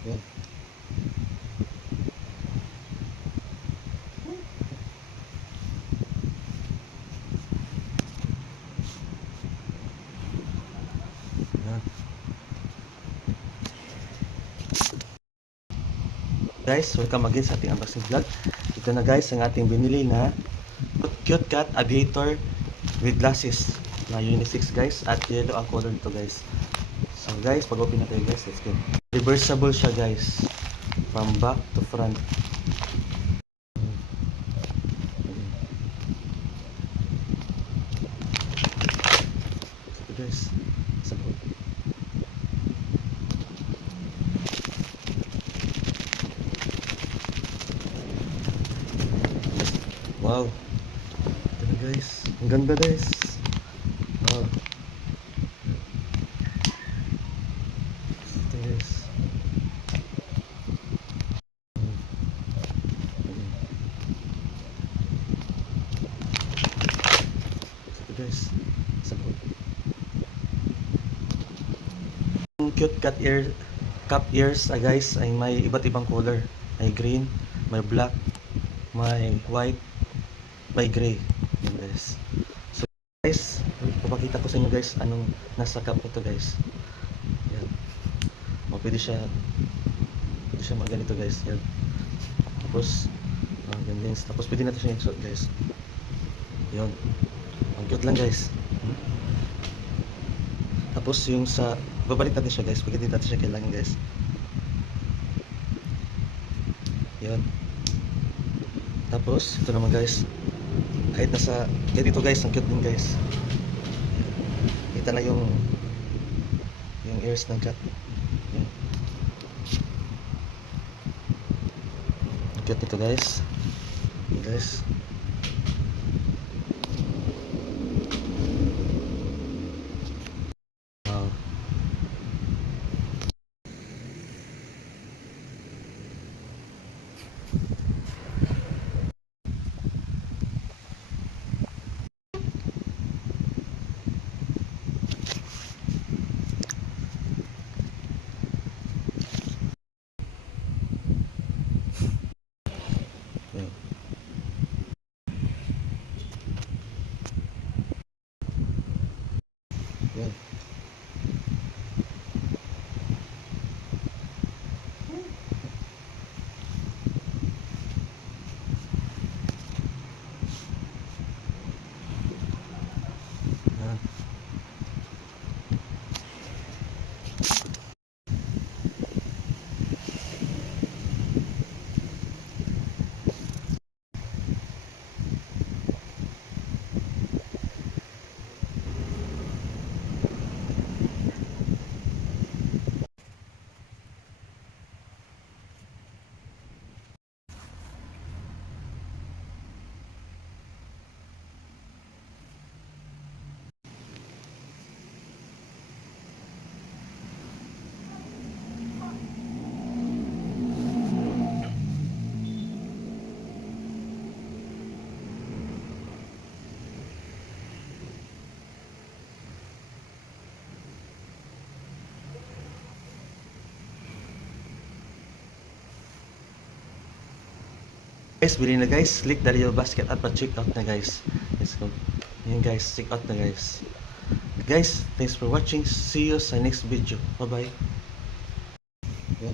Yan. Yan. Guys, welcome again sa ating unboxing vlog. Ito na guys ang ating binili na cute cat aviator with glasses na unisex guys, at yellow ang color nito guys. So guys, pag open na tayo guys, let's go. Reversible siya guys, from back to front. Ito guys, sabot. Wow, ito na guys, ang ganda guys. Wow, ito guys. Ito guys, sabot. Yung cute cat ear, cap ears guys ay may iba't ibang color. May green, may black, may white, may gray. Yan guys. So guys, papakita ko sa inyo guys anong nasa cap nito guys. Yan. O, pwede siya maganito guys. Yan. Tapos ganyan. Tapos pwede natin siya i-shot guys. Yun. Ang cute lang guys. Tapos yung sa babalik natin siya guys. Pagdating natin siya kailangan guys. Yun. Tapos ito naman guys. Kahit nasa dito guys, ang cute din guys. Kita na yung ears ng cat. Yan. Ang cute nito guys. Guys. Wow. Yan. Yan. Yan. Guys, bili na guys. Click the little basket at pa-check out na guys. Let's go. Ayan guys, check out na guys. Guys, thanks for watching. See you sa next video. Bye bye. Yan.